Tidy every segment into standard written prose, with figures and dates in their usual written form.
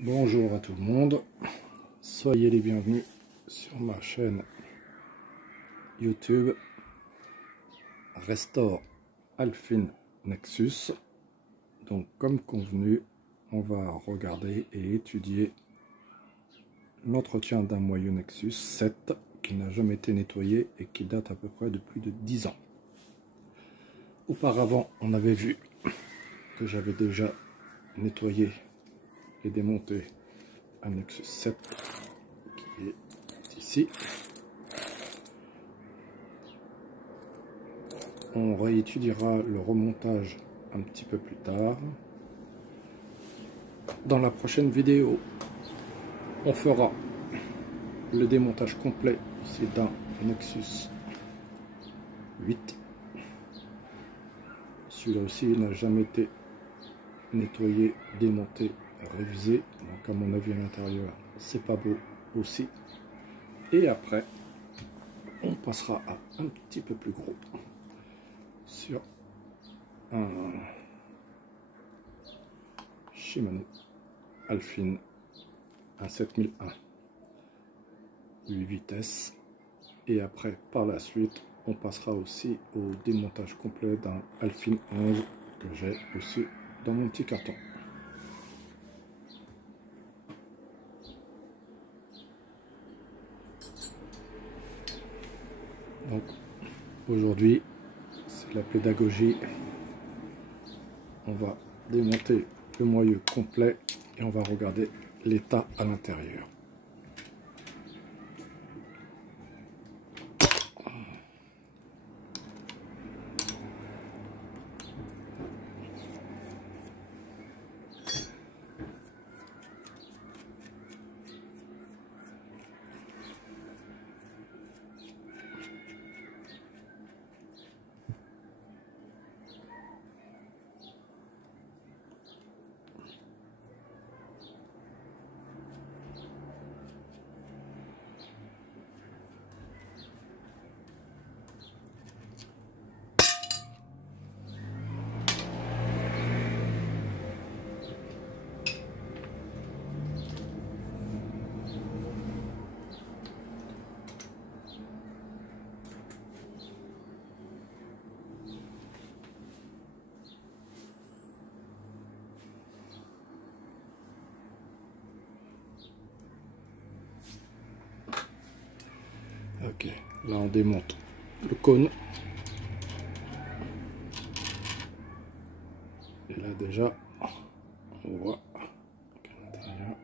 Bonjour à tout le monde, soyez les bienvenus sur ma chaîne YouTube Restore Alfin Nexus. Donc comme convenu, on va regarder et étudier l'entretien d'un moyeu Nexus 7 qui n'a jamais été nettoyé et qui date à peu près de plus de 10 ans. Auparavant, on avait vu que j'avais déjà nettoyé et démonté un Nexus 7 qui est ici. On réétudiera le remontage un petit peu plus tard. Dans la prochaine vidéo, on fera le démontage complet aussi d'un Nexus 8. Celui-là aussi n'a jamais été nettoyé, démonté, révisé. Donc à mon avis à l'intérieur, c'est pas beau aussi. Et après, on passera à un petit peu plus gros sur un Shimano Alfin, un 7001 8 vitesses. Et après, par la suite, on passera aussi au démontage complet d'un Alfin 11 que j'ai aussi dans mon petit carton. Donc aujourd'hui, c'est la pédagogie. On va démonter le moyeu complet et on va regarder l'état à l'intérieur. Ok, là on démonte le cône. Et là déjà, on voit qu'à l'intérieur,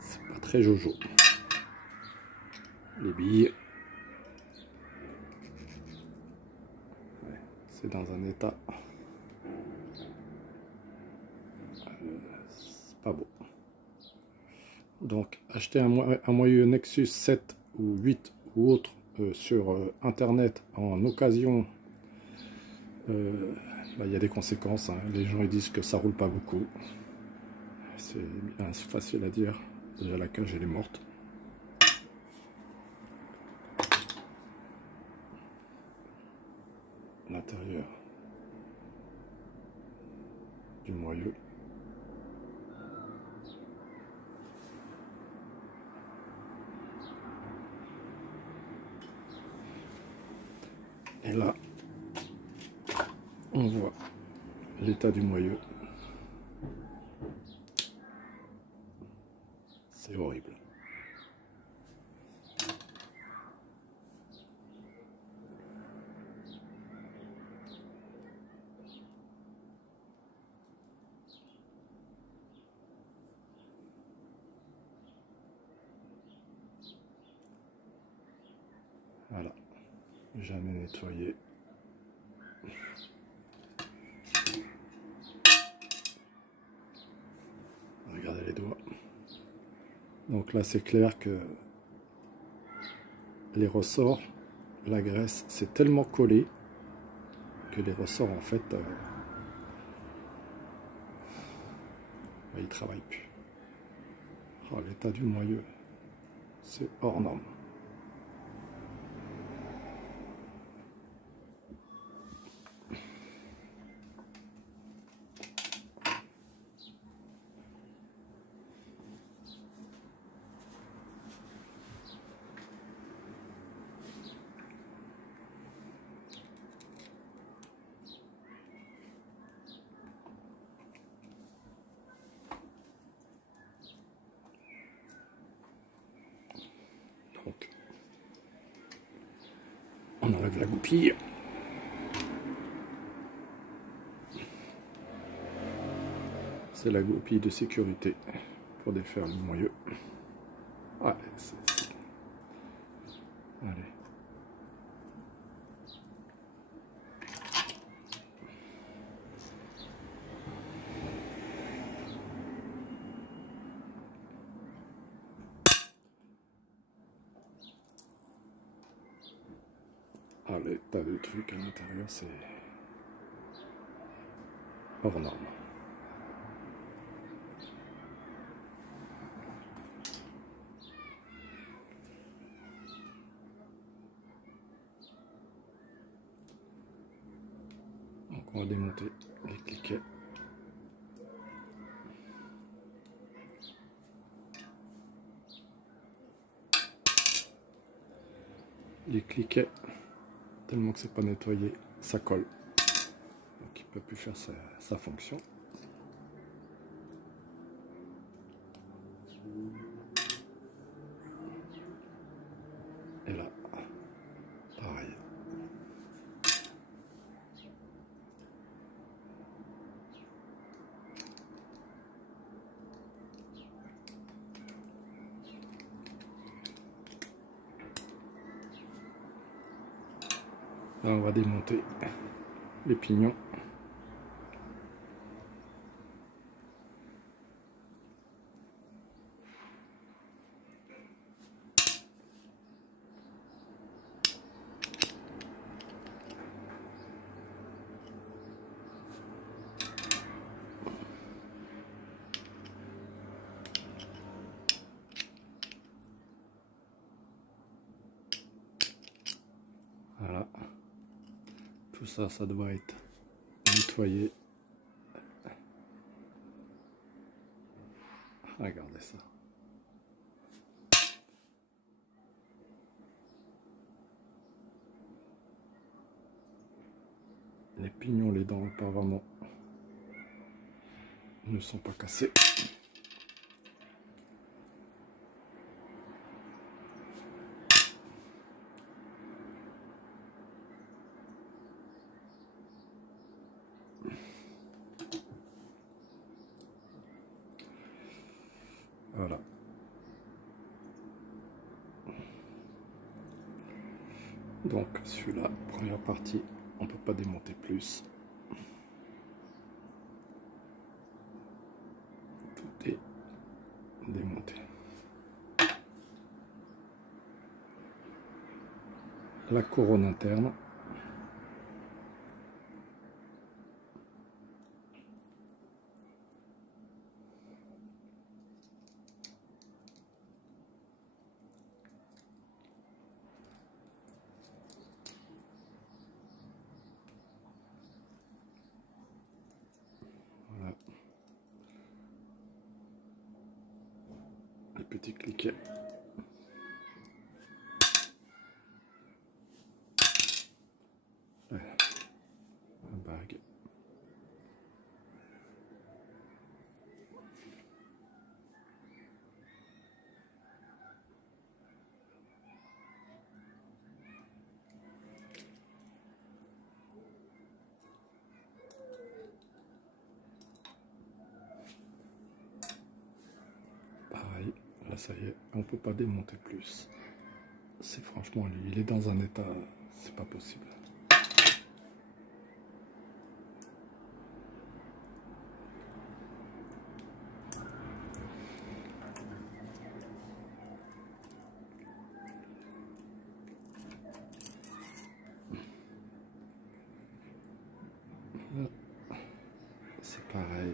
c'est pas très jojo. Les billes, ouais, c'est dans un état, c'est pas beau. Donc acheter un moyeu Nexus 7 ou 8 ou autre sur internet en occasion, il y a des conséquences, hein. Les gens ils disent que ça roule pas beaucoup. C'est bien facile à dire. Déjà la cage elle est morte. L'intérieur du moyeu. Et là, on voit l'état du moyeu. C'est horrible. Voilà, jamais nettoyé. Regardez les doigts. Donc là c'est clair que les ressorts, la graisse c'est tellement collé que les ressorts en fait ils travaillent plus. Oh, l'état du moyeu, c'est hors norme. J'enlève la goupille. C'est la goupille de sécurité pour défaire le moyeu. Ouais, allez. Ah, les tas de trucs à l'intérieur, c'est hors norme. Donc on va démonter les cliquets. Les cliquets, tellement que c'est pas nettoyé, ça colle. Donc il peut plus faire sa fonction. Et là, pareil. Là, on va démonter les pignons. Voilà. Tout ça, ça doit être nettoyé. Regardez ça. Les pignons, les dents apparemment ne sont pas cassés. Voilà. Donc celui-là, première partie, on ne peut pas démonter plus. Tout est démonté. La couronne interne. Voilà. Les petits cliquets. La bague. Pareil, là ça y est, on peut pas démonter plus. C'est franchement, lui, il est dans un état, c'est pas possible. C'est pareil,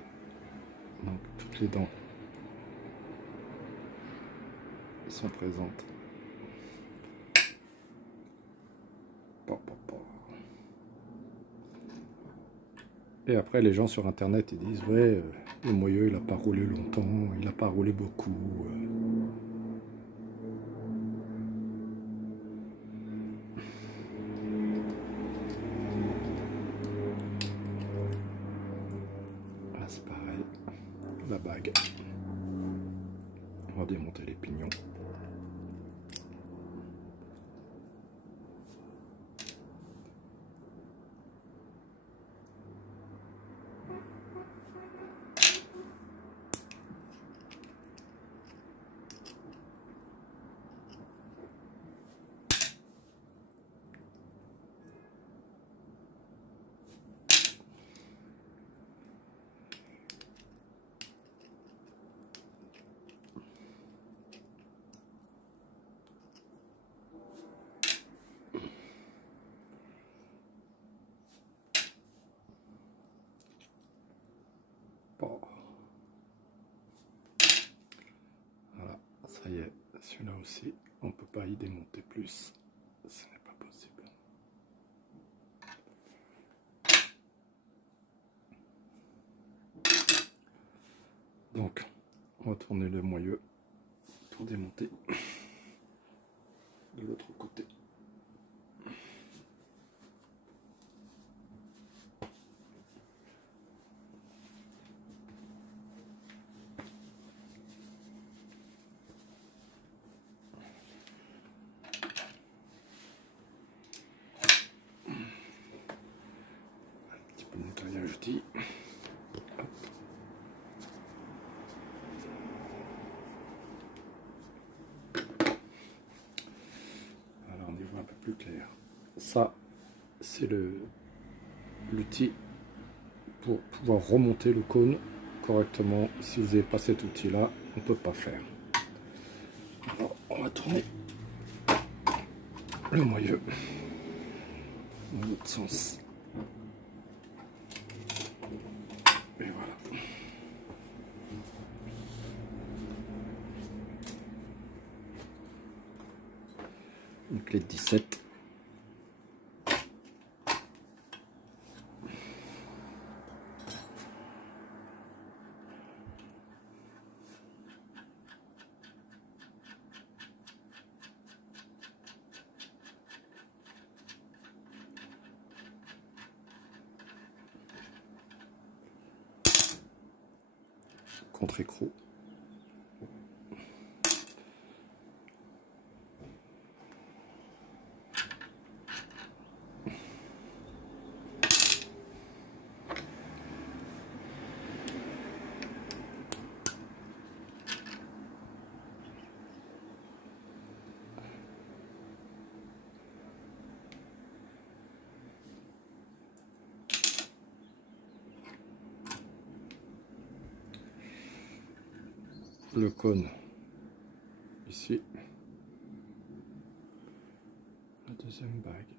donc toutes les dents sont présentes. Et après les gens sur internet ils disent ouais le moyeu il a pas roulé longtemps, il a pas roulé beaucoup. Là c'est pareil, la bague. On va démonter les pignons. Ça y est, celui-là aussi, on ne peut pas y démonter plus. Ce n'est pas possible. Donc, on va tourner le moyeu pour démonter de l'autre côté. Un petit peu de nettoyage, je dis. Alors on y voit un peu plus clair. Ça, c'est l'outil pour pouvoir remonter le cône correctement. Si vous n'avez pas cet outil là, on ne peut pas faire. Alors on va tourner le moyeu dans l'autre sens. Et voilà. Une clé de 17. Contre-écrou. Le cône ici, la deuxième bague,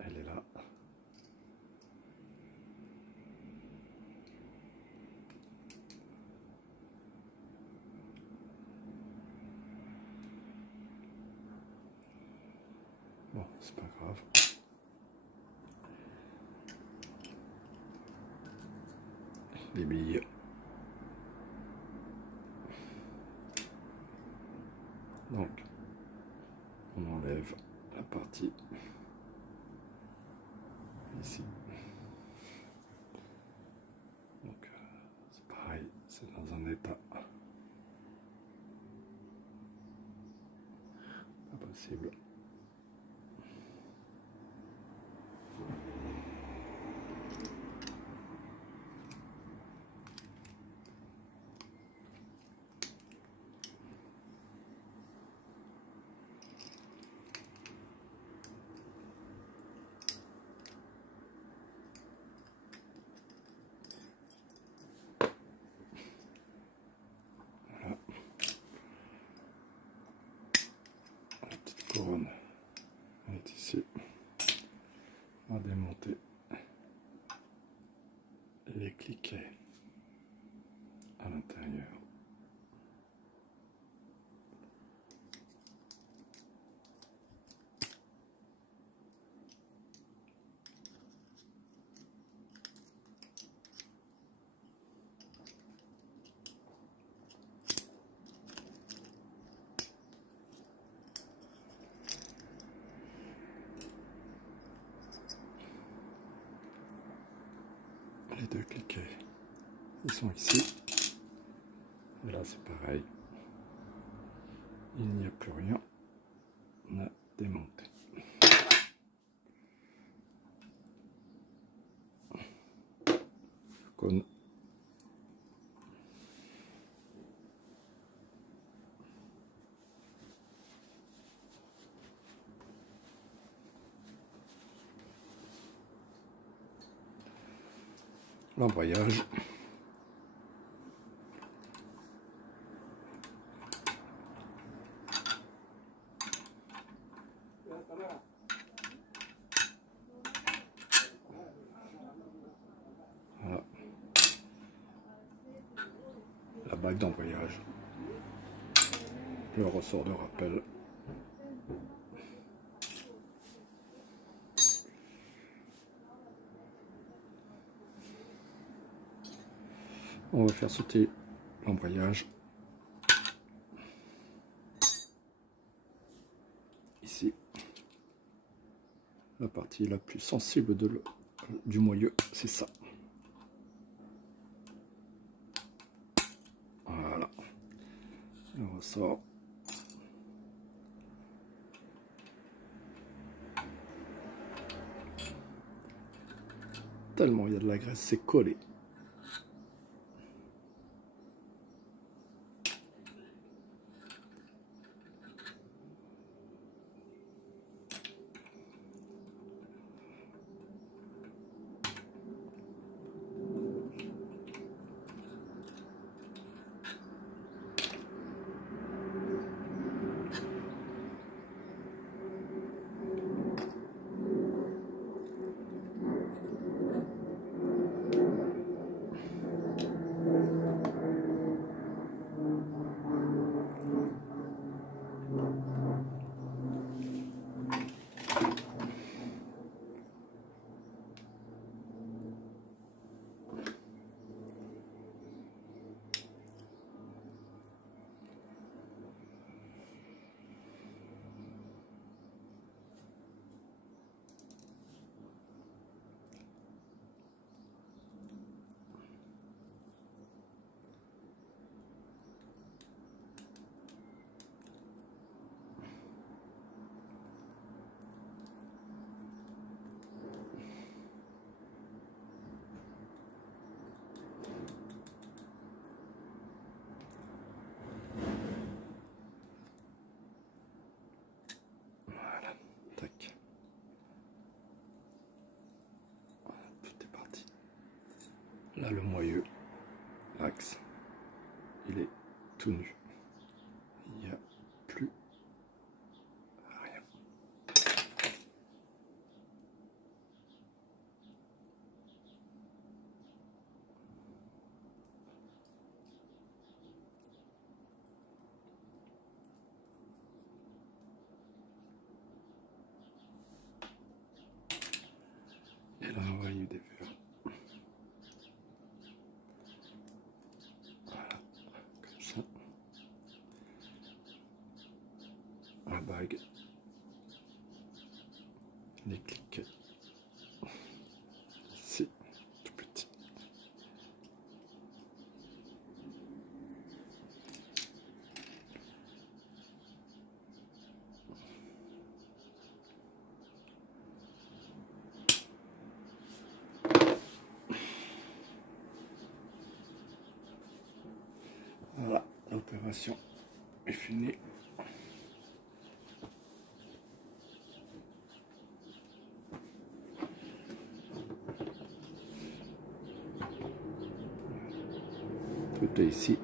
elle est là. Bon, c'est pas grave. Les billes. Donc, on enlève la partie ici. Donc, c'est pareil, c'est dans un état pas possible. Couronne est ici. On va démonter les cliquets à l'intérieur. Les deux cliquets, ils sont ici. Et là, c'est pareil. Il n'y a plus rien à démonter. Cône. L'embrayage. Voilà. La bague d'embrayage. le ressort de rappel. On va faire sauter l'embrayage ici, la partie la plus sensible du moyeu, c'est ça. Voilà, le ressort. Tellement il y a de la graisse, c'est collé. Là, le moyeu, l'axe, il est tout nu. Il n'y a plus rien. Et là, on va y des verres. La bague, les clics ici, tout petit. Voilà, l'opération est finie. Tout est ici,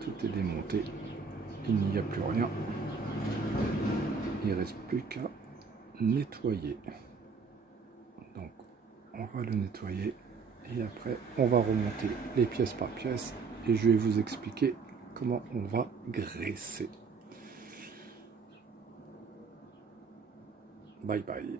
tout est démonté, il n'y a plus rien, il ne reste plus qu'à nettoyer. Donc on va le nettoyer et après on va remonter les pièces par pièce et je vais vous expliquer comment on va graisser. Bye bye.